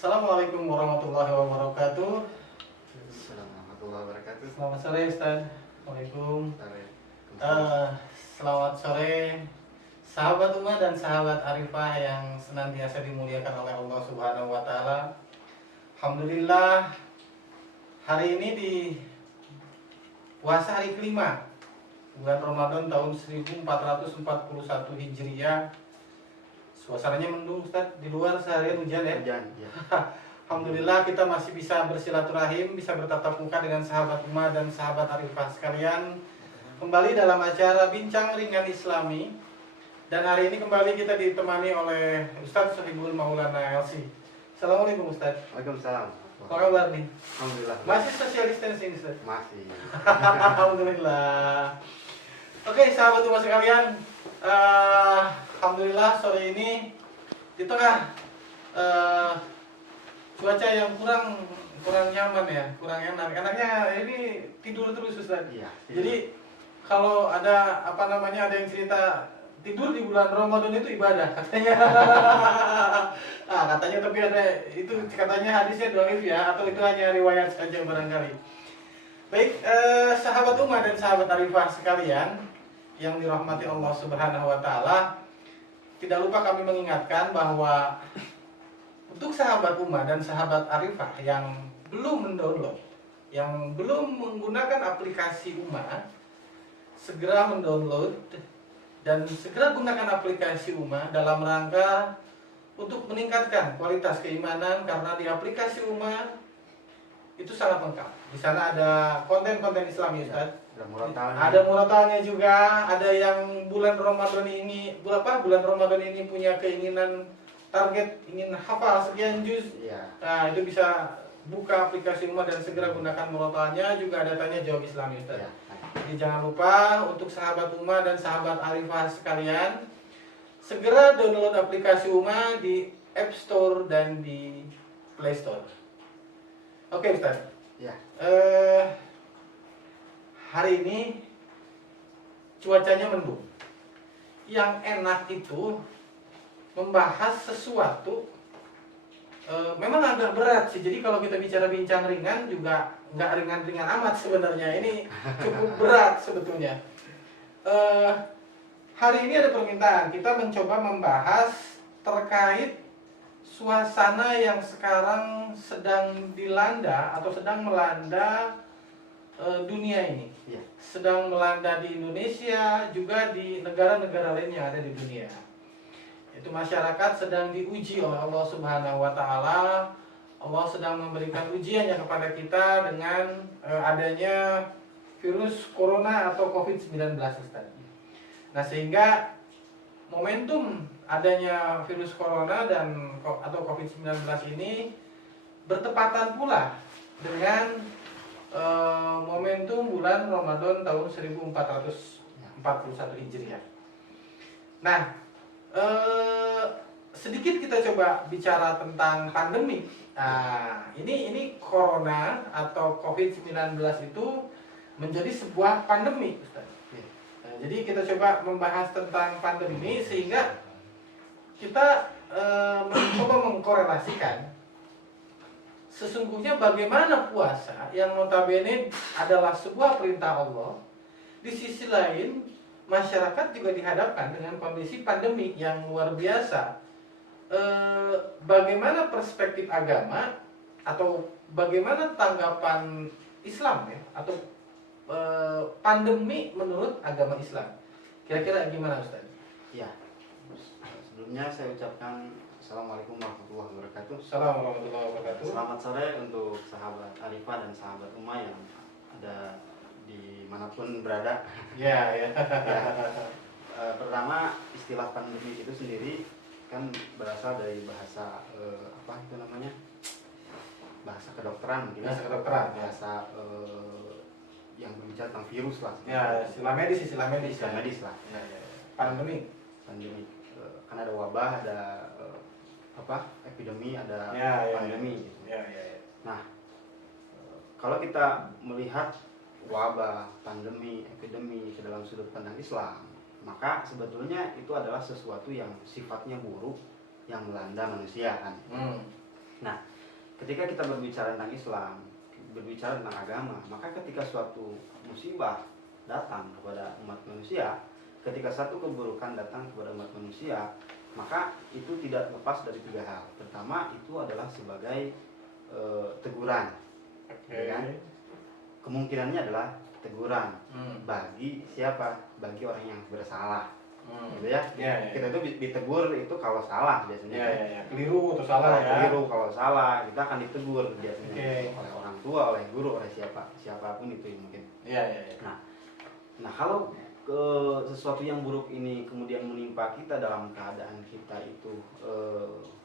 Assalamualaikum warahmatullahi wabarakatuh. Assalamualaikum warahmatullahi wabarakatuh. Selamat sore Ustaz. Assalamualaikum. Waalaikumsalam. Selamat sore sahabat umat dan sahabat Arifah yang senantiasa dimuliakan oleh Allah Subhanahu wa taala. Alhamdulillah, hari ini di puasa hari kelima bulan Ramadan tahun 1441 Hijriah. Suasananya mendung Ustaz, di luar seharian hujan ya. Hujan, ya. Alhamdulillah kita masih bisa bersilaturahim, bisa bertatap muka dengan sahabat umat dan sahabat Arifah sekalian. Kembali dalam acara Bincang Ringan Islami. Dan hari ini kembali kita ditemani oleh Ustaz Sohibul Maulana LC. Assalamualaikum Ustaz. Waalaikumsalam. Apa kabar nih? Alhamdulillah. Masih social distancing Ustaz? Masih. Alhamdulillah. Oke sahabat umat sekalian, Alhamdulillah sore ini di tengah cuaca yang kurang nyaman ya, kurang enak. Enaknya ini tidur terus Ustaz. Iya. Jadi kalau ada ada yang cerita tidur di bulan Ramadan itu ibadah katanya. Katanya, tapi ada itu katanya hadisnya dhaif ya, atau itu hanya riwayat saja barangkali. Baik, sahabat umat dan sahabat Arifah sekalian yang dirahmati Allah Subhanahu wa taala, tidak lupa kami mengingatkan bahwa untuk sahabat umat dan sahabat Arifah yang belum mendownload, yang belum menggunakan aplikasi Ummah, segera mendownload dan segera gunakan aplikasi Ummah dalam rangka untuk meningkatkan kualitas keimanan, karena di aplikasi Ummah itu sangat lengkap. Di sana ada konten-konten Islami Ustaz. Ada murotalnya juga, ada yang bulan Ramadan ini punya keinginan target ingin hafal sekian juz. Iya. Nah, itu bisa buka aplikasi Ummah dan segera gunakan murotalnya, juga ada tanya jawab Islami Ustaz. Iya. Jadi jangan lupa untuk sahabat Ummah dan sahabat Arifah sekalian, segera download aplikasi Ummah di App Store dan di Play Store. Oke Ustaz. Iya. Hari ini cuacanya mendung. Yang enak itu membahas sesuatu memang agak berat sih. Jadi kalau kita bicara bincang ringan juga nggak ringan-ringan amat sebenarnya. Ini cukup berat sebetulnya. Hari ini ada permintaan kita mencoba membahas terkait suasana yang sekarang sedang dilanda atau sedang melanda dunia ini. Iya. Sedang melanda di Indonesia, juga di negara-negara lain yang ada di dunia. Itu masyarakat sedang diuji oleh Allah Subhanahu wa taala. Allah sedang memberikan ujiannya kepada kita dengan adanya virus corona atau COVID-19 tadi. Nah, sehingga momentum adanya virus corona atau COVID-19 ini bertepatan pula dengan momentum bulan Ramadan tahun 1441 Hijriah. Nah, sedikit kita coba bicara tentang pandemi. Nah, ini corona atau COVID-19 itu menjadi sebuah pandemi, Ustaz. Nah, jadi kita coba membahas tentang pandemi ini sehingga kita mencoba mengkorelasikan sesungguhnya bagaimana puasa yang notabene adalah sebuah perintah Allah. Di sisi lain, masyarakat juga dihadapkan dengan kondisi pandemi yang luar biasa. Bagaimana perspektif agama atau bagaimana tanggapan Islam ya, atau pandemi menurut agama Islam? Kira-kira gimana Ustaz? Iya. Sebelumnya saya ucapkan Assalamualaikum warahmatullahi wabarakatuh. Assalamualaikum warahmatullahi wabarakatuh. Selamat sore untuk sahabat Arifah dan sahabat Ummah yang ada dimanapun berada. Ya. Pertama, istilah pandemi itu sendiri kan berasal dari bahasa bahasa kedokteran mungkin. Bahasa kedokteran. Bahasa yang berbicara tentang virus lah. Ya, istilah medis. Istilah medis lah. Ya. Pandemi. Kan ada wabah, ada epidemi, ada pandemi gitu. Ya. Nah, kalau kita melihat wabah, pandemi, epidemi ke dalam sudut pandang Islam, maka sebetulnya itu adalah sesuatu yang sifatnya buruk yang melanda manusia kan. Nah, ketika kita berbicara tentang Islam, berbicara tentang agama, maka ketika suatu musibah datang kepada umat manusia, ketika satu keburukan datang kepada umat manusia, maka itu tidak lepas dari tiga hal. Pertama, itu adalah sebagai teguran, ya kan? Kemungkinannya adalah teguran bagi siapa? Bagi orang yang bersalah, gitu ya. Kita itu ditegur itu kalau salah biasanya. Keliru atau salah ya. Keliru kalau salah, kita akan ditegur biasanya oleh orang tua, oleh guru, oleh siapapun itu mungkin. Nah, kalau sesuatu yang buruk ini kemudian menimpa kita dalam keadaan kita itu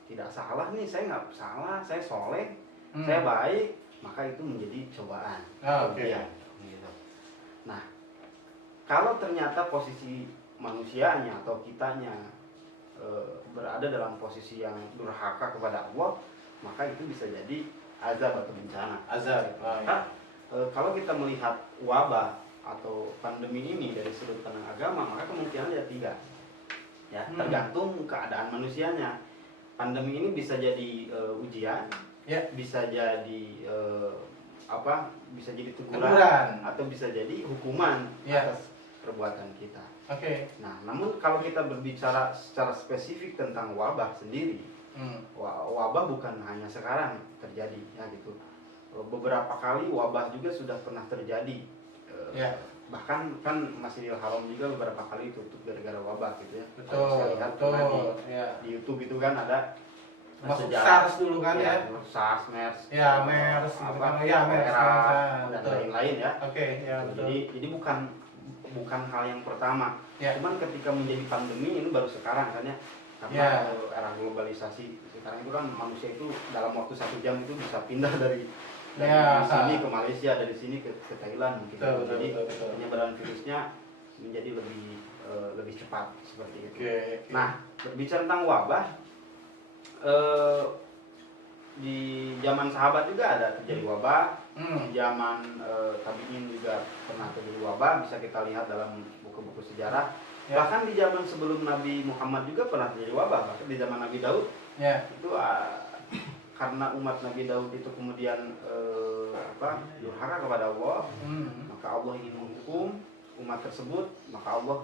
tidak salah nih, saya nggak salah, saya soleh, saya baik, maka itu menjadi cobaan. Gitu. Nah, kalau ternyata posisi manusianya atau kitanya berada dalam posisi yang durhaka kepada Allah, maka itu bisa jadi azab atau bencana. Kalau kita melihat wabah atau pandemi ini dari sudut pandang agama, maka kemungkinan ada tiga, ya, tergantung keadaan manusianya. Pandemi ini bisa jadi ujian, bisa jadi bisa jadi teguran, atau bisa jadi hukuman atas perbuatan kita. Nah, namun kalau kita berbicara secara spesifik tentang wabah sendiri, wabah bukan hanya sekarang terjadi, ya gitu. Beberapa kali wabah juga sudah pernah terjadi. Bahkan kan Masjidil Haram juga beberapa kali tutup gara-gara wabah gitu ya. Kalau saya lihat di YouTube itu kan ada masuk SARS dulu kan ya. SARS, MERS, MERS, MERS, dan lain-lain ya. Betul. Jadi bukan hal yang pertama. Cuman ketika menjadi pandemi ini baru sekarang kan ya. Karena era globalisasi sekarang itu kan manusia itu dalam waktu 1 jam itu bisa pindah dari sini ke Malaysia, dari sini ke Thailand mungkin. Jadi penyebaran virusnya menjadi lebih cepat seperti itu. Nah, berbicara tentang wabah, di zaman sahabat juga ada terjadi wabah, di zaman tabi'in juga pernah terjadi wabah, bisa kita lihat dalam buku-buku sejarah. Bahkan di zaman sebelum Nabi Muhammad juga pernah terjadi wabah, bahkan di zaman Nabi Daud itu karena umat Nabi Daud itu kemudian durhaka kepada Allah, maka Allah ingin menghukum umat tersebut, maka Allah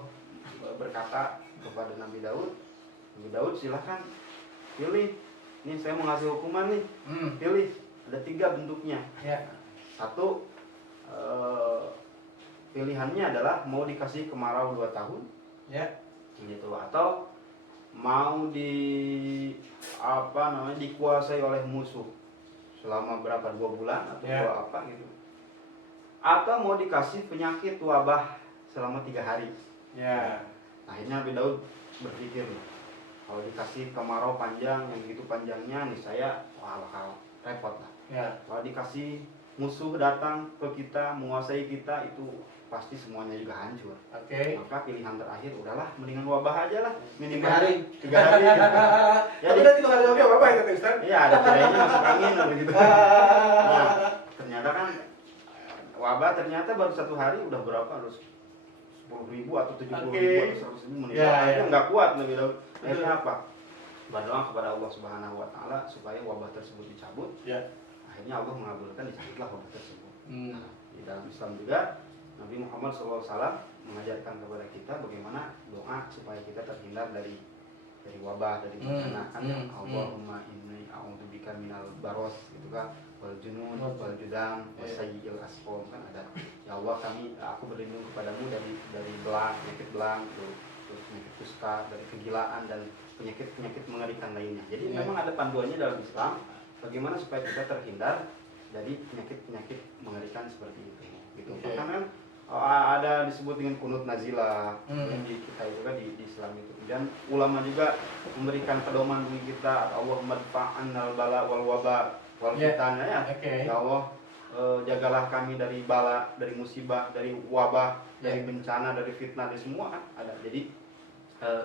berkata kepada Nabi Daud, silahkan pilih, nih saya mau ngasih hukuman nih, pilih, ada 3 bentuknya. Satu, pilihannya adalah mau dikasih kemarau 2 tahun, gitu, atau mau dikuasai oleh musuh selama berapa, 2 bulan atau 2 apa gitu, atau mau dikasih penyakit wabah selama 3 hari. Akhirnya Nabi Daud berpikir, kalau dikasih kemarau panjang yang begitu panjangnya nih saya bakal repot lah. Kalau dikasih musuh datang ke kita, menguasai kita, itu pasti semuanya juga hancur. Maka pilihan terakhir, udahlah mendingan wabah aja lah, minimal 3 hari. Tapi udah 3 hari lagi apa itu Ustaz? Iya, ada kiranya masuk angin lah begitu. Nah, ternyata kan wabah ternyata baru 1 hari udah berapa, harus 10.000 atau 70.000 atau 100.000 meninggal. Akhirnya nggak kuat Nabi Daud. Akhirnya apa? Berdoa kepada Allah Subhanahu Wa Taala supaya wabah tersebut dicabut. Akhirnya Allah mengabulkan, dicabutlah wabah tersebut. Nah, di dalam Islam juga Nabi Muhammad SAW mengajarkan kepada kita bagaimana doa supaya kita terhindar dari wabah, dari bencana. Kan Allahumma inni a'udzubika minal baros gitu kan, wal junud wal judam wasayyi'il asqam, kan ada. Ya Allah, aku berlindung kepadamu dari penyakit belang, terus penyakit kusta, dari kegilaan dan penyakit mengerikan lainnya. Jadi memang ada panduannya dalam Islam bagaimana supaya kita terhindar dari penyakit mengerikan seperti itu. Gitu. Bahkan kan ada disebut dengan kunut nazilah yang di kita itu kan di Islam itu. Dan ulama juga memberikan pedoman bagi kita, Allahumma dfa'annal bala wal waba wal fitnah ya. Ya Allah, jagalah kami dari bala, dari musibah, dari wabah, dari bencana, dari fitnah, dari semua kan ada. Jadi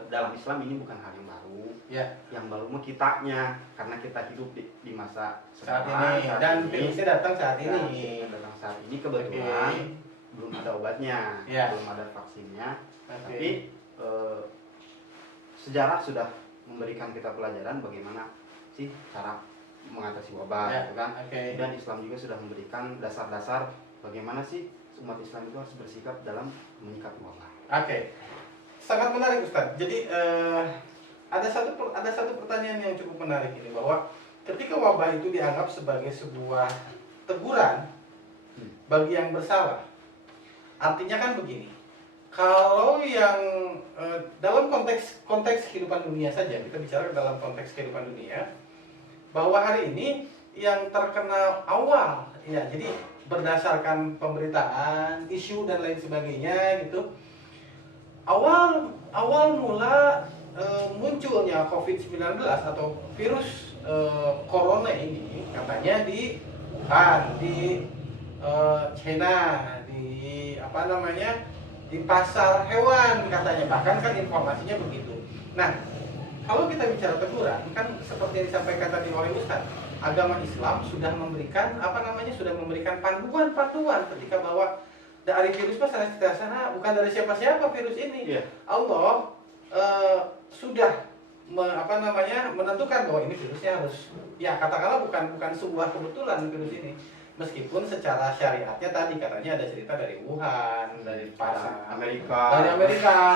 dalam Islam ini bukan hal yang baru. Yang baru mah kitanya, karena kita hidup di masa saat ini dan virusnya datang saat ini. Saat ini kebetulan belum ada obatnya, belum ada vaksinnya. Tapi sejarah sudah memberikan kita pelajaran bagaimana sih cara mengatasi wabah, Ya, gitu kan. oke. Dan Islam juga sudah memberikan dasar-dasar bagaimana sih umat Islam itu harus bersikap dalam menyikapi wabah. Oke, sangat menarik Ustadz. Jadi ada satu pertanyaan yang cukup menarik ini, bahwa ketika wabah itu dianggap sebagai sebuah teguran bagi yang bersalah, artinya kan begini. Kalau yang dalam konteks kehidupan dunia saja, kita bicara dalam konteks kehidupan dunia, bahwa hari ini yang terkena awal, ya, jadi berdasarkan pemberitaan, isu dan lain sebagainya gitu, awal mula munculnya COVID-19 atau virus corona ini katanya di Wuhan, di China, di apa namanya, di pasar hewan katanya, bahkan kan informasinya begitu. Nah, kalau kita bicara teguran, kan seperti yang disampaikan tadi oleh Ustaz, agama Islam sudah memberikan panduan-panduan ketika bahwa dari virus sana bukan dari siapa-siapa virus ini. Iya. Allah sudah menentukan bahwa ini virusnya harus, ya katakanlah bukan sebuah kebetulan virus ini. Meskipun secara syariatnya tadi katanya ada cerita dari Wuhan, dari pasar Amerika,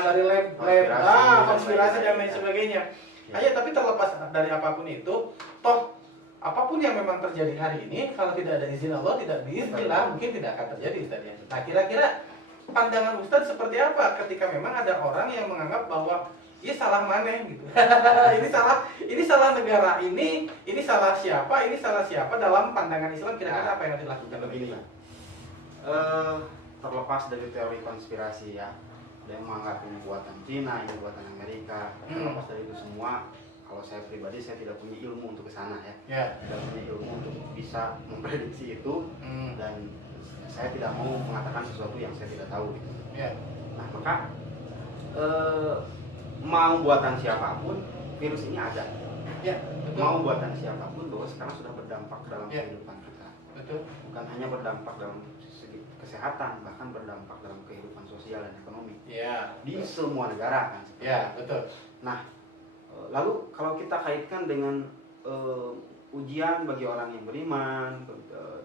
dari lab, konspirasi dan lain sebagainya. Ya. Tapi terlepas dari apapun itu, toh apapun yang memang terjadi hari ini, kalau tidak ada izin Allah, tidak biiznillah, mungkin tidak akan terjadi, Ustaz ya. Nah, kira-kira pandangan Ustaz seperti apa ketika memang ada orang yang menganggap bahwa ini salah maneh gitu. ini salah negara ini salah siapa dalam pandangan Islam, kira-kira apa yang harus dilakukan? Begini, terlepas dari teori konspirasi ya, ada yang menganggap ini buatan Cina, ini buatan Amerika. Terlepas dari itu semua, kalau saya pribadi saya tidak punya ilmu untuk ke sana ya. Tidak punya ilmu untuk bisa memprediksi itu, dan saya tidak mau mengatakan sesuatu yang saya tidak tahu gitu. Nah, maka mau buatan siapapun virus ini ada. Betul. Mau buatan siapapun, bahwa sekarang sudah berdampak dalam kehidupan kita. Betul. Bukan hanya berdampak dalam segi kesehatan, bahkan berdampak dalam kehidupan sosial dan ekonomi. Di semua negara kan. Betul. Nah, lalu kalau kita kaitkan dengan ujian bagi orang yang beriman,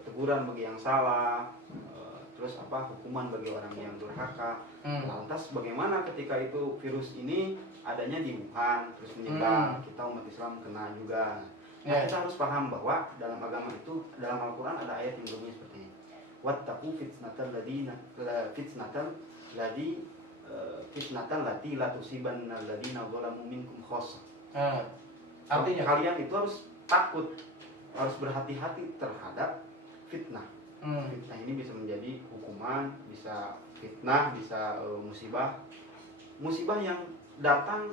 teguran bagi yang salah, terus hukuman bagi orang yang durhaka. Lantas bagaimana ketika itu virus ini adanya di Wuhan terus menyebar, kita umat Islam kena juga. Nah, kita harus paham bahwa dalam agama itu, dalam Al-Quran ada ayat yang berbunyi seperti ini. Wattaqu fitnatan lati la tusibanna alladziina zalamu minkum khassah. Artinya kalian itu harus takut, harus berhati-hati terhadap fitnah. Fitnah ini bisa menjadi hukuman, bisa fitnah, bisa musibah yang datang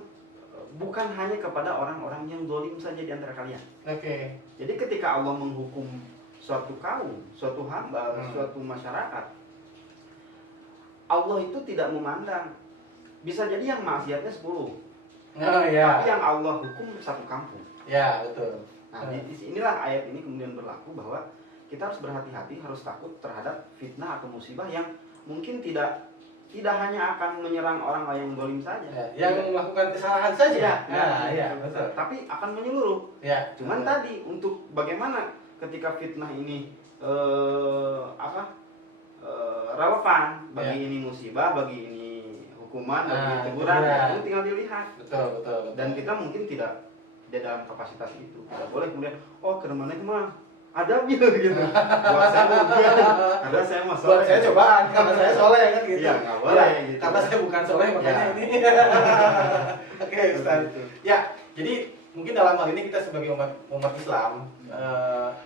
bukan hanya kepada orang-orang yang zalim saja di antara kalian. Jadi ketika Allah menghukum suatu kaum, suatu hamba, suatu masyarakat, Allah itu tidak memandang. Bisa jadi yang maksiatnya 10, tapi yang Allah hukum satu kampung. Betul. Nah, inilah ayat ini kemudian berlaku bahwa kita harus berhati-hati, harus takut terhadap fitnah atau musibah yang mungkin tidak hanya akan menyerang orang yang zalim saja, yang melakukan kesalahan saja. Betul. Tapi akan menyeluruh. Cuman tadi untuk bagaimana ketika fitnah ini relevan bagi ini musibah, bagi ini hukuman, bagi teguran, itu tinggal dilihat. Betul. Dan kita mungkin tidak dalam kapasitas itu. Tidak boleh kemudian ke mana itu mah ada gitu. Buat saya bukan, karena saya mah soleh. Buat saya cobaan, karena saya soleh kan gitu. Iya, nggak boleh gitu. Karena saya bukan soleh, makanya ini. Oke, Ustaz. Jadi mungkin dalam hal ini kita sebagai umat Islam,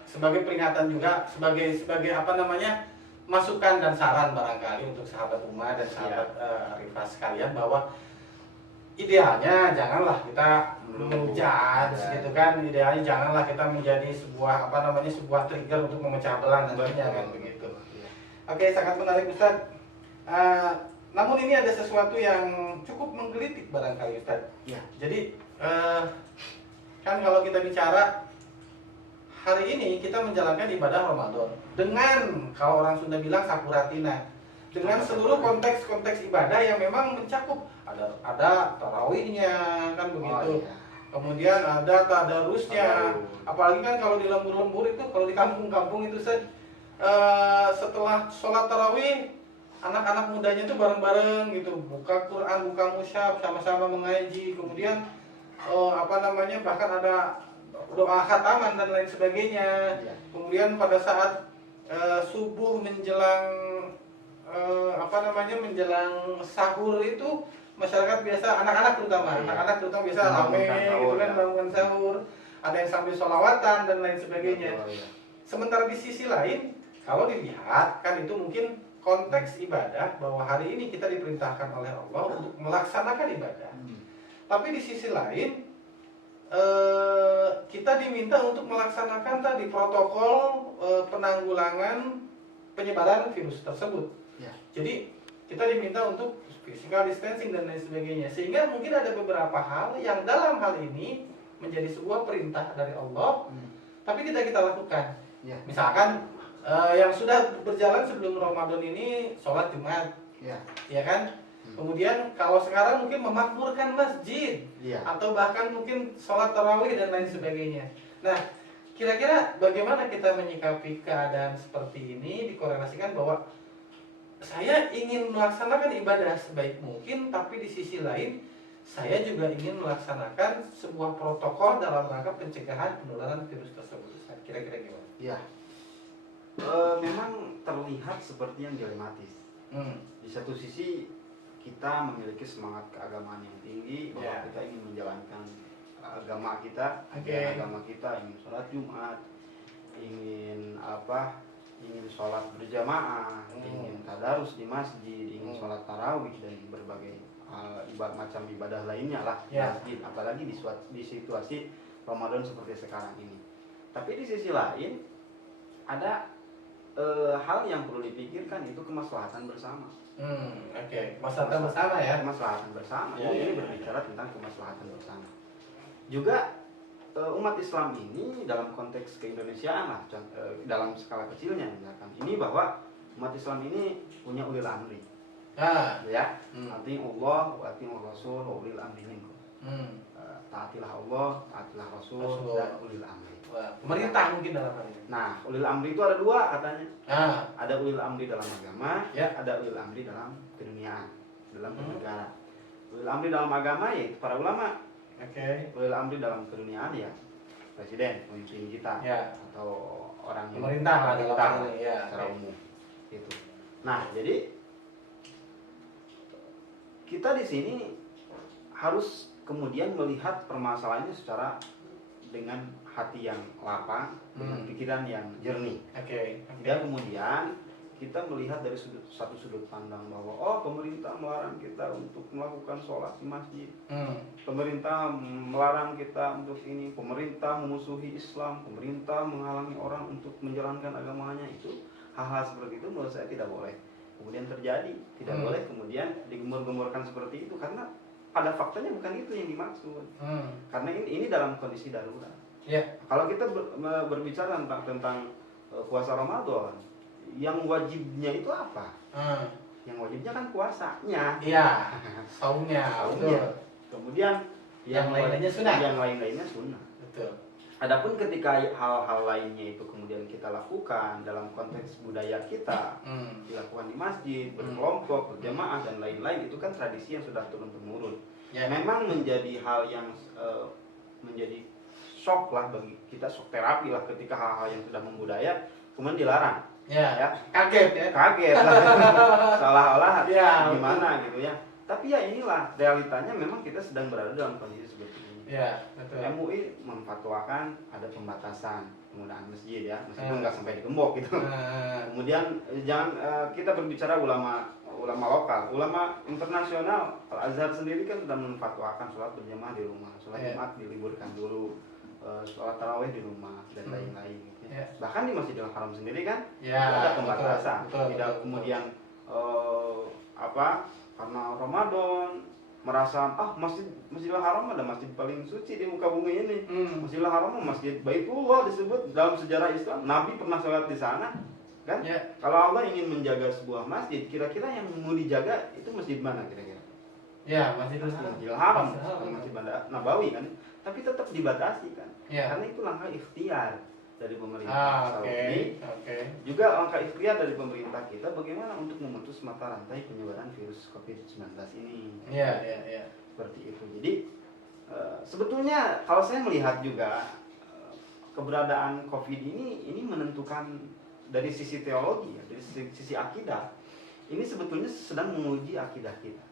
sebagai peringatan juga, sebagai masukan dan saran barangkali untuk sahabat umat dan sahabat Arifah sekalian, bahwa idealnya janganlah kita menjudge gitu kan. Idealnya janganlah kita menjadi sebuah sebuah trigger untuk memecah belah nantinya kan begitu. Oke, sangat menarik Ustaz. Namun ini ada sesuatu yang cukup menggelitik barangkali Ustaz. Jadi kan kalau kita bicara hari ini kita menjalankan ibadah Ramadan dengan, kalau orang Sunda bilang sakuratina, dengan seluruh konteks ibadah yang memang mencakup ada tarawihnya kan begitu, kemudian ada tadarusnya. Tadarus. Apalagi kan kalau di lembur-lembur itu, kalau di kampung-kampung itu setelah sholat tarawih, anak-anak mudanya tuh bareng-bareng gitu, buka Quran, buka mushaf, sama-sama mengaji. Kemudian bahkan ada doa khataman dan lain sebagainya. Ya. Kemudian pada saat subuh menjelang menjelang sahur itu, masyarakat biasa, anak-anak terutama biasa rame gitu kan, bangun sahur, ada yang sambil sholawatan dan lain sebagainya. Sementara di sisi lain, kalau dilihat kan itu mungkin konteks ibadah, bahwa hari ini kita diperintahkan oleh Allah untuk melaksanakan ibadah. Tapi di sisi lain kita diminta untuk melaksanakan tadi protokol penanggulangan penyebaran virus tersebut. Ya. Jadi kita diminta untuk physical distancing dan lain sebagainya. Sehingga mungkin ada beberapa hal yang dalam hal ini menjadi sebuah perintah dari Allah, tapi tidak kita lakukan. Ya. Misalkan yang sudah berjalan sebelum Ramadan ini sholat Jumat, ya kan? Kemudian kalau sekarang mungkin memakmurkan masjid, atau bahkan mungkin sholat tarawih dan lain sebagainya. Nah, kira-kira bagaimana kita menyikapi keadaan seperti ini, dikorelasikan bahwa saya ingin melaksanakan ibadah sebaik mungkin, tapi di sisi lain saya juga ingin melaksanakan sebuah protokol dalam rangka pencegahan penularan virus tersebut. Kira-kira gimana? Ya, memang terlihat seperti yang dilematis. Di satu sisi kita memiliki semangat keagamaan yang tinggi, bahwa kita ingin menjalankan agama kita, agama kita ingin sholat Jumat, ingin ingin sholat berjamaah, ingin tadarus di masjid, ingin sholat tarawih dan berbagai macam ibadah lainnya lah di masjid, apalagi di situasi Ramadan seperti sekarang ini. Tapi di sisi lain ada hal yang perlu dipikirkan, itu kemaslahatan bersama. Kemaslahatan bersama ya. Kemaslahatan bersama. Ini berbicara tentang kemaslahatan bersama. Juga umat Islam ini dalam konteks keindonesiaan lah, dalam skala kecilnya misalkan ini, bahwa umat Islam ini punya ulil amri. Ya, artinya Allah, artinya Rasul, ulil amri minkum. Taatilah Allah, taatilah Rasul, dan ulil amri. Pemerintah mungkin dalam hal ini. Nah, ulil amri itu ada dua katanya. Ada ulil amri dalam agama, ada ulil amri dalam keduniaan, dalam bernegara. Ulil amri dalam agama ya para ulama. Ulil amri dalam keduniaan ya presiden, pemimpin kita, atau orang pemerintah secara umum. Gitu. Nah, jadi kita di sini harus kemudian melihat permasalahannya secara dengan hati yang lapang, dengan pikiran yang jernih. Dan kemudian kita melihat dari satu sudut pandang bahwa pemerintah melarang kita untuk melakukan sholat di masjid, pemerintah melarang kita untuk ini, pemerintah memusuhi Islam, pemerintah menghalangi orang untuk menjalankan agamanya. Itu hal-hal seperti itu menurut saya tidak boleh kemudian terjadi, tidak boleh kemudian digembur-gemburkan seperti itu, karena pada faktanya bukan itu yang dimaksud. Karena ini dalam kondisi darurat. Kalau kita berbicara tentang puasa Ramadan, yang wajibnya itu apa? Yang wajibnya kan puasanya. Saumnya. Kemudian yang lainnya sunnah. Yang lain-lainnya sunnah. Betul. Adapun ketika hal-hal lainnya itu kemudian kita lakukan dalam konteks budaya kita, dilakukan di masjid, berkelompok, berjamaah dan lain-lain, itu kan tradisi yang sudah turun-temurun. Memang menjadi hal yang menjadi shock lah bagi kita, shock terapi lah ketika hal-hal yang sudah membudaya kemudian dilarang. Kaget lah. Seolah-olah gimana gitu ya. Tapi ya inilah realitanya, memang kita sedang berada dalam kondisi seperti ini. Betul. MUI memfatwakan ada pembatasan penggunaan masjid ya, meskipun nggak sampai digembok gitu. Kemudian jangan kita berbicara ulama lokal, ulama internasional. Al-Azhar sendiri kan sudah memfatwakan sholat berjamaah di rumah, sholat Jumat diliburkan dulu, sholat tarawih di rumah dan lain-lain. Bahkan di Masjidil Haram sendiri kan ada pembatasan. Tidak kemudian karena Ramadan merasa Masjidil Haram adalah masjid paling suci di muka bumi ini. Masjidil Haram masjid Baitullah disebut dalam sejarah Islam. Nabi pernah sholat di sana, kan? Kalau Allah ingin menjaga sebuah masjid, kira-kira yang mau dijaga itu masjid mana kira-kira? Ya, Masjidil Haram. Masjidil Haram, Masjid Nabawi kan, tapi tetap dibatasi kan, Ya. karena itu langkah ikhtiar dari pemerintah Saudi. Juga langkah ikhtiar dari pemerintah kita bagaimana untuk memutus mata rantai penyebaran virus COVID-19 ini. Iya. Seperti itu. Jadi sebetulnya kalau saya melihat juga keberadaan COVID ini menentukan dari sisi teologi, ya, dari sisi akidah. Ini sebetulnya sedang menguji akidah kita.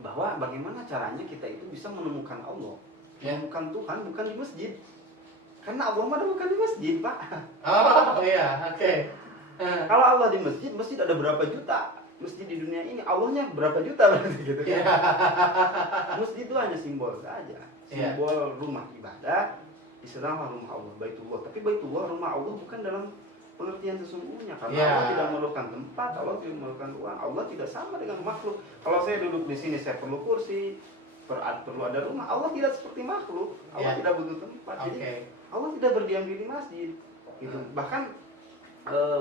Bahwa bagaimana caranya kita itu bisa menemukan Allah, menemukan Tuhan bukan di masjid. Karena Allah mah bukan di masjid, Pak. Oh iya, oke. Kalau Allah di masjid, masjid ada berapa juta? Masjid di dunia ini Allahnya berapa juta berarti gitu kan? Masjid itu hanya simbol saja, simbol rumah ibadah. Istilahnya rumah Allah, Baitullah. Tapi Baitullah, rumah Allah bukan dalam pengertian sesungguhnya, karena Allah tidak memerlukan tempat, Allah tidak memerlukan ruang, Allah tidak sama dengan makhluk. Kalau saya duduk di sini, saya perlu kursi, perlu ada rumah. Allah tidak seperti makhluk, Allah tidak butuh tempat. Jadi Allah tidak berdiam diri di masjid. Gitu. Bahkan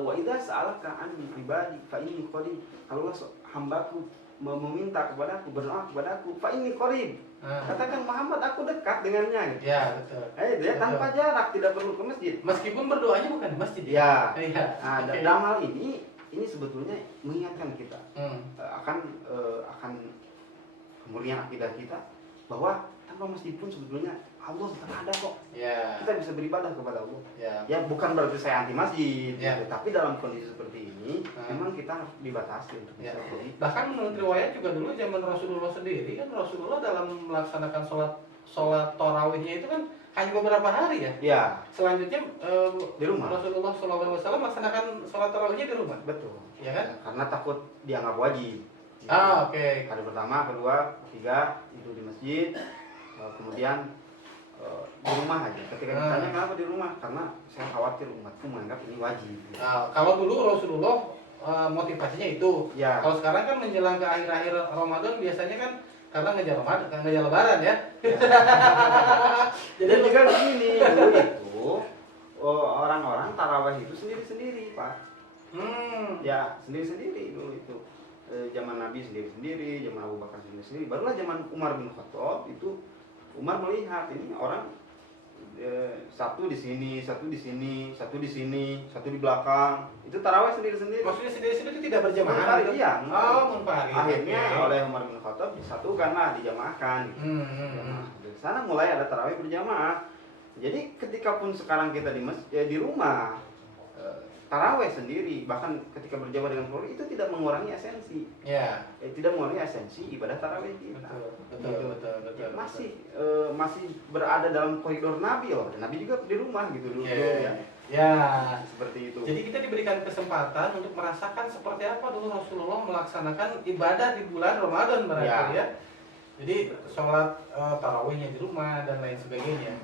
wa idza sa'alaka 'anil ibadi fa inni qarib. Kalau hambaku meminta kepadaku, berdoa kepadaku, fa inni qarib. Katakan Muhammad, aku dekat dengannya. Gitu. Ya, betul. Dia tanpa jarak, tidak perlu ke masjid. Meskipun berdoanya bukan di masjid. Ya. Nah, dalam hal ini sebetulnya mengingatkan kita akan kemuliaan akidah kita, bahwa tanpa masjid pun sebetulnya Allah tetap ada kok. Kita bisa beribadah kepada Allah. Ya bukan berarti saya anti masjid, gitu. Tapi dalam kondisi seperti ini memang kita dibatasi untuk bisa beri. Bahkan menurut riwayat juga dulu zaman Rasulullah sendiri kan, Rasulullah dalam melaksanakan sholat tarawihnya itu kan hanya beberapa hari ya. Selanjutnya di rumah. Rasulullah SAW melaksanakan sholat tarawihnya di rumah. Betul. Ya kan? Karena takut dianggap wajib. Gitu. Hari pertama, kedua, ketiga itu di masjid, kemudian di rumah aja. Ketika ditanya kenapa di rumah, karena saya khawatir umatku menganggap ini wajib. Gitu. Kalau dulu Rasulullah motivasinya itu. Kalau sekarang kan menjelang ke akhir-akhir Ramadan biasanya kan karena ngejar Lebaran ya. Jadi juga begini, dulu itu orang-orang tarawih itu sendiri-sendiri, Pak. Ya sendiri-sendiri dulu itu. Zaman Nabi sendiri-sendiri, zaman Abu Bakar sendiri-sendiri. Barulah zaman Umar bin Khattab itu Umar melihat ini orang satu di sini, satu di sini, satu di sini, satu di belakang. Itu tarawih sendiri-sendiri. Maksudnya sendiri-sendiri itu tidak berjamaah? Munfarid, iya. Munfarid. Akhirnya oleh Umar bin Khattab disatukan lah, dijamaahkan. Gitu. Dari sana mulai ada tarawih berjamaah. Jadi ketika pun sekarang kita di rumah, tarawih sendiri, bahkan ketika berjamaah dengan keluarga itu tidak mengurangi esensi. Tidak mengurangi esensi ibadah tarawih kita. Betul. Masih berada dalam koridor Nabi loh. Dan Nabi juga di rumah gitu dulu seperti itu. Jadi kita diberikan kesempatan untuk merasakan seperti apa dulu Rasulullah melaksanakan ibadah di bulan Ramadan berarti ya. Jadi sholat tarawihnya di rumah dan lain sebagainya.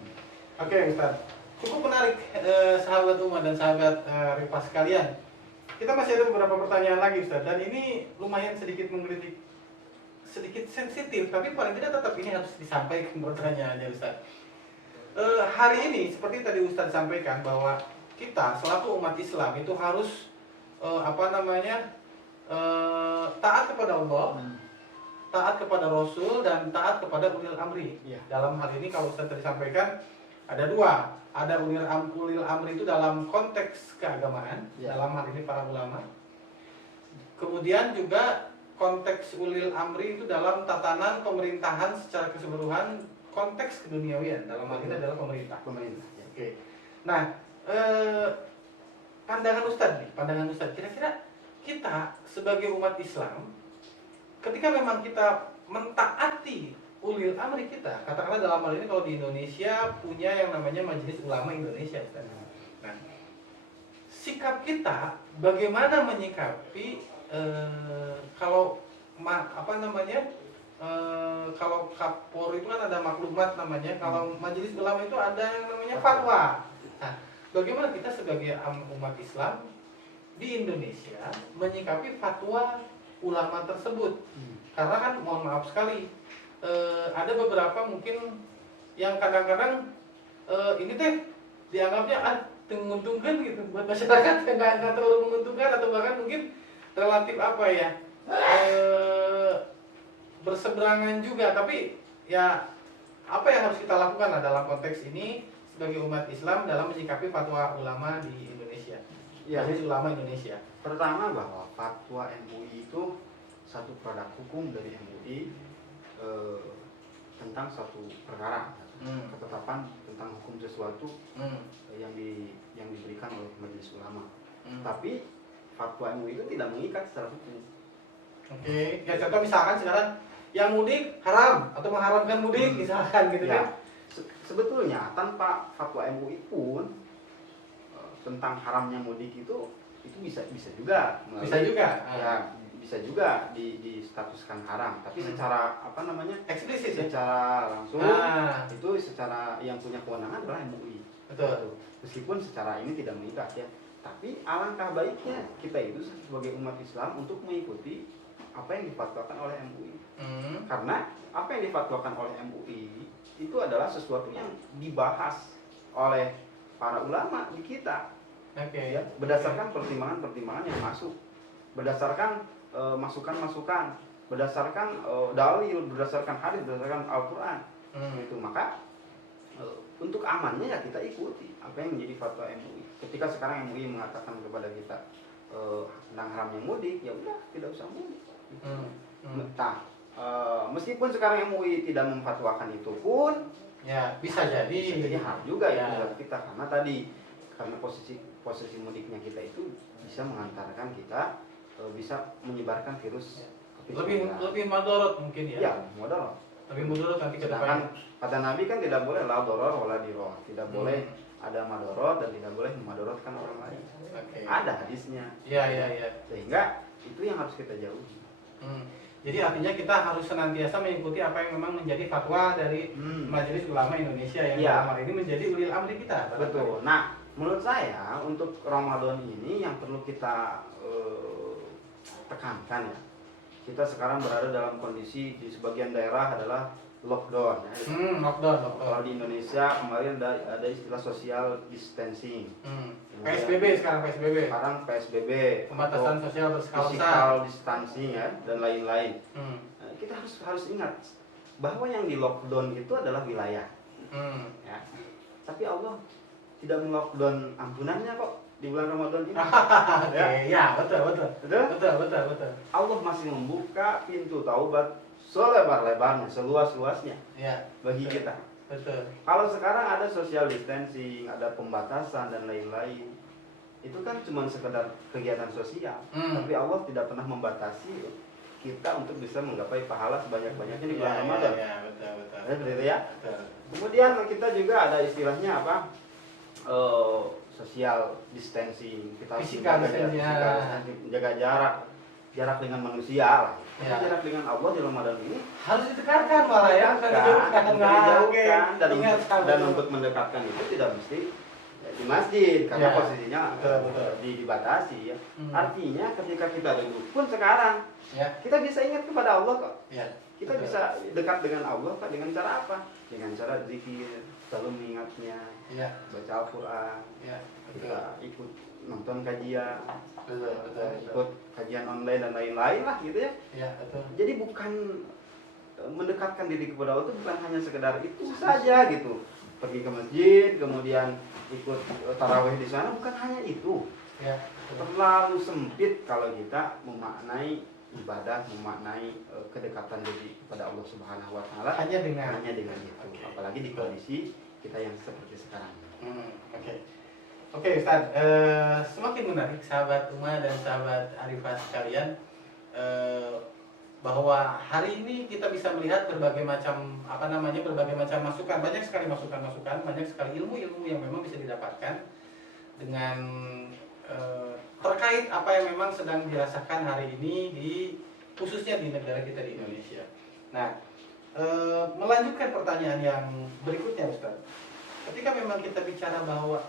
Oke, Ustaz. Cukup menarik sahabat Umat dan sahabat Rifah sekalian. Kita masih ada beberapa pertanyaan lagi, Ustaz, dan ini lumayan sedikit menggelitik, sedikit sensitif, tapi paling tidak tetap ini harus disampaikan pertanyaannya, Ustaz. Hari ini seperti tadi Ustaz sampaikan bahwa kita selaku umat Islam itu harus taat kepada Allah, taat kepada Rasul, dan taat kepada ulil amri. Dalam hal ini kalau Ustaz tadi sampaikan ada dua. Ada ulil amri itu dalam konteks keagamaan, dalam hal ini para ulama. Kemudian juga konteks ulil amri itu dalam tatanan pemerintahan secara keseluruhan, konteks keduniawian, dalam hal ini adalah pemerintah. Oke. Nah, pandangan Ustadz, kira-kira kita sebagai umat Islam, ketika memang kita mentaati ulil amri kita, katakanlah dalam hal ini kalau di Indonesia punya yang namanya Majelis Ulama Indonesia, Ustaz. Nah, sikap kita bagaimana menyikapi kalau kalau Kapolri itu kan ada maklumat namanya, kalau Majelis Ulama itu ada yang namanya fatwa. Nah, bagaimana kita sebagai umat Islam di Indonesia menyikapi fatwa ulama tersebut? Karena kan mohon maaf sekali, ada beberapa mungkin yang kadang-kadang ini teh dianggapnya menguntungkan gitu buat masyarakat, nggak terlalu menguntungkan, atau bahkan mungkin relatif berseberangan juga, tapi ya apa yang harus kita lakukan lah dalam konteks ini sebagai umat Islam dalam menyikapi fatwa ulama di Indonesia, Majelis Ulama Indonesia. Pertama bahwa fatwa MUI itu satu produk hukum dari MUI tentang suatu perkara, ketetapan tentang hukum sesuatu yang diberikan oleh Majelis Ulama. Tapi fatwa MUI itu tidak mengikat secara hukum. Oke, ya contoh misalkan sekarang yang mudik haram atau mengharamkan mudik misalkan gitu Ya, kan. sebetulnya tanpa fatwa MUI pun tentang haramnya mudik itu bisa juga melalui, Bisa juga. ya bisa juga distatuskan haram, tapi secara apa namanya, Eksplisit ya. secara langsung itu secara yang punya kewenangan adalah MUI. Betul. Meskipun secara ini tidak mengikat ya, tapi alangkah baiknya kita itu sebagai umat Islam untuk mengikuti apa yang difatwakan oleh MUI. Karena apa yang difatwakan oleh MUI itu adalah sesuatu yang dibahas oleh para ulama di kita. Oke. Ya, berdasarkan pertimbangan-pertimbangan yang masuk, berdasarkan masukan-masukan, berdasarkan dalil, berdasarkan hadis, berdasarkan Al-Qur'an. Itu maka untuk amannya ya kita ikuti apa yang menjadi fatwa MUI. Ketika sekarang MUI mengatakan kepada kita tentang haramnya mudik, ya udah tidak usah mudik. Nah, meskipun sekarang MUI tidak memfatwakan itu pun, Ya bisa jadi hal juga ya Ya. menurut kita, karena posisi mudiknya kita itu bisa mengantarkan kita bisa menyebarkan virus COVID-19. lebih madorot mungkin ya. Ya, modal. Lebih madorot nanti ke Sedangkan depannya. kata Nabi kan tidak boleh la doror wala diror, tidak boleh ada madorot dan tidak boleh memadorotkan orang lain. Oke. Ada hadisnya. Iya. Sehingga itu yang harus kita jauhi. Jadi artinya kita harus senantiasa mengikuti apa yang memang menjadi fatwa dari Majelis Ulama Indonesia yang Iya. dalam hal ini menjadi ulil amri kita. Betul. Nah, menurut saya untuk Ramadan ini yang perlu kita tekankan ya. Kita sekarang berada dalam kondisi di sebagian daerah adalah lockdown. Ya. Lockdown. Kalau di Indonesia kemarin ada istilah social distancing. PSBB sekarang PSBB. Sekarang PSBB. Pembatasan sosial berskala besar. Physical distancing ya dan lain-lain. Hmm. Kita harus ingat bahwa yang di lockdown itu adalah wilayah. Ya. Tapi Allah tidak melockdown ampunannya kok di bulan Ramadan ini. Oke, ya betul. Betul. Allah masih membuka pintu taubat selebar-lebarnya, seluas-luasnya Ya, bagi betul. kita. Betul. Kalau sekarang ada social distancing, ada pembatasan dan lain-lain, itu kan cuma sekedar kegiatan sosial. Tapi Allah tidak pernah membatasi kita untuk bisa menggapai pahala sebanyak-banyaknya di bulan Ramadan. Ya, betul. Betul ya. Betul. Kemudian kita juga ada istilahnya apa? Social distancing. Kita harus Physical distancing, menjaga jarak dengan manusia lah. Ya. Jarak dengan Allah di Ramadan ini Harus ditekankan malah ya, bukan dijauhkan. dijauhkan dan Ingat, untuk mendekatkan itu tidak mesti di masjid karena Ya. posisinya Betul. dibatasi ya. Artinya ketika kita duduk pun sekarang Ya. kita bisa ingat kepada Allah kok. Ya. Kita Betul. bisa dekat dengan Allah Pak dengan cara apa? Dengan cara zikir, selalu mengingatnya, Ya. baca Al-Qur'an, Ya. Betul. kita ikut nonton kajian, Betul. ikut kajian online dan lain-lain lah gitu ya. Ya, betul. Jadi bukan mendekatkan diri kepada Allah itu bukan hanya sekedar itu saja gitu. Pergi ke masjid, kemudian ikut tarawih di sana, bukan hanya itu. Ya. Betul. Terlalu sempit kalau kita memaknai ibadah, memaknai kedekatan diri kepada Allah Subhanahu wa taala Hanya dengan itu. Oke. Apalagi di kondisi kita yang seperti sekarang. Oke Ustaz, semakin menarik sahabat Uma dan sahabat Arifah sekalian, bahwa hari ini kita bisa melihat berbagai macam masukan, banyak sekali masukan-masukan, banyak sekali ilmu-ilmu yang memang bisa didapatkan dengan terkait apa yang memang sedang dirasakan hari ini khususnya di negara kita di Indonesia. Nah, melanjutkan pertanyaan yang berikutnya Ustaz. Ketika memang kita bicara bahwa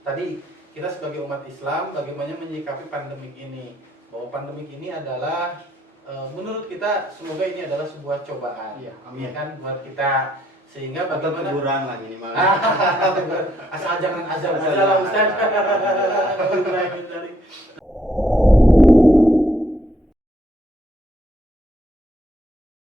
tadi kita sebagai umat Islam bagaimana menyikapi pandemik ini, bahwa pandemik ini adalah menurut kita semoga ini adalah sebuah cobaan, Iya, amin. ya kan, buat kita, sehingga Atau bagaimana teguran lah ini malah. asal jangan azab aja lah Ustaz.